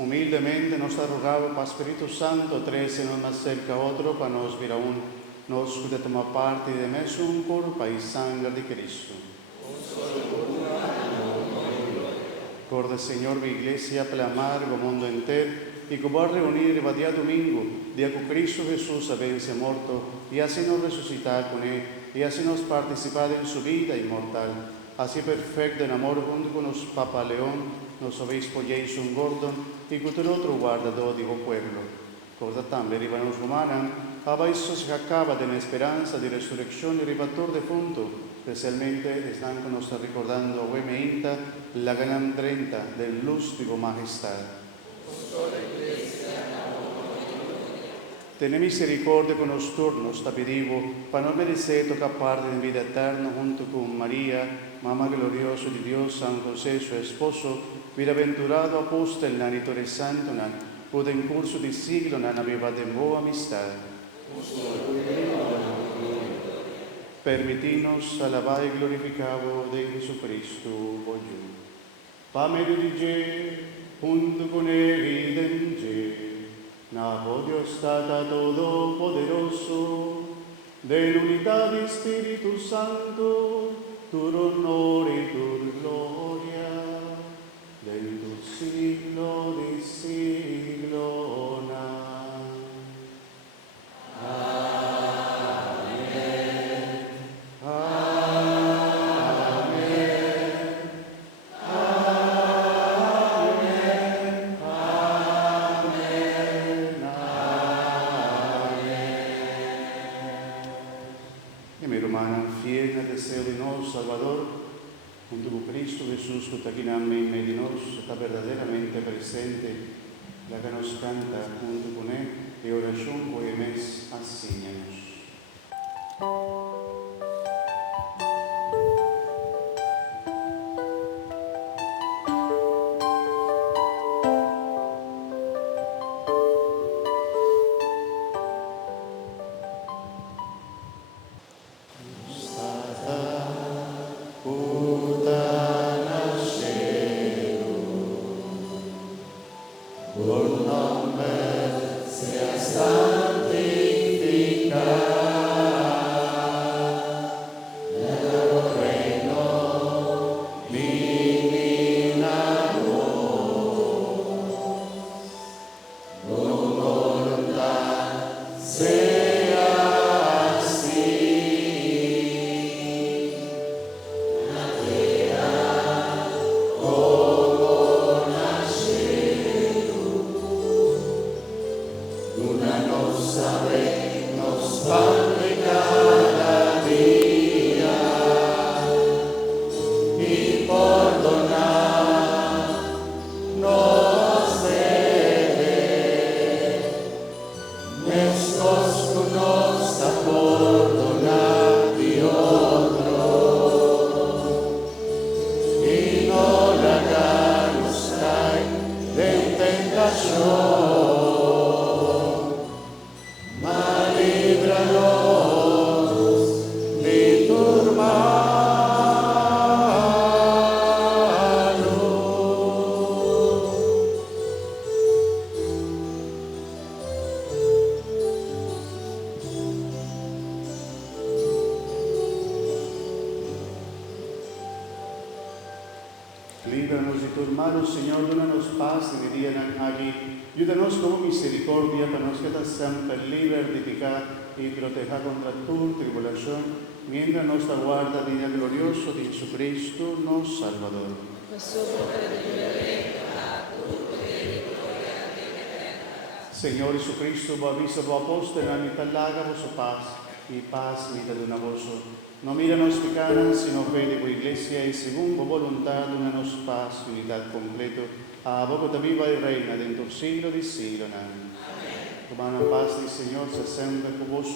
humildemente nos arrogaba para Espíritu Santo, trece nos más cerca otro, para nos vir aún, nos que tomar parte de mesmo corpo y sangre de Cristo. Corda, Señor, mi iglesia, clamar el mundo entero, y que va a reunir el día domingo, día que Cristo Jesús vence muerto, y así nos resucitar con él, y así nos participar en su vida inmortal. Así perfecto en amor junto con los Papa León, nos obispo Jason Gordon, y con todo otro guardador de pueblo. Corda también, hermanos romanos, abaixo que acaba de la esperanza de resurrección y ribator de punto, especialmente están que nos está recordando hoy la gran 30 del luz de majestad. Ten misericordia con los turnos, te pedimos, para no merecer tocar parte de vida eterna junto con María, Mamá gloriosa de Dios, San José, su esposo, bienaventurado apóstol, nanitore santo, puede en curso de siglo, viva de boa amistad. Permitinos alabar y glorificar de Jesucristo, voglio. Pame de junto con él y denge. Napo Dios Tata Todopoderoso, de la unidad de Espíritu Santo, tu honor y tu gloria, del tu siglo de siglo. Salvador, junto con Cristo Jesús, que está aquí en medio de nosotros, está verdaderamente presente, la que nos canta junto con él, y oración por el mes, asíñanos. Líbranos de tus manos, Señor, donanos paz y día aquí. Ayúdanos con misericordia para nos quedar siempre libres de pecar y proteger contra tu tribulación, mientras nos aguarda el día glorioso de Jesucristo, nuestro Salvador. Señor Jesucristo, vos aviso, vos apóstol, a mi talaga vos paz, y paz vida de una voz. No míranos pecanas, sino fe de tu iglesia, y según tu voluntad, danos paz y unidad completo, a vos que viva y reina dentro del siglo de siglo. Amén. Romana paz del Señor se siempre con vos.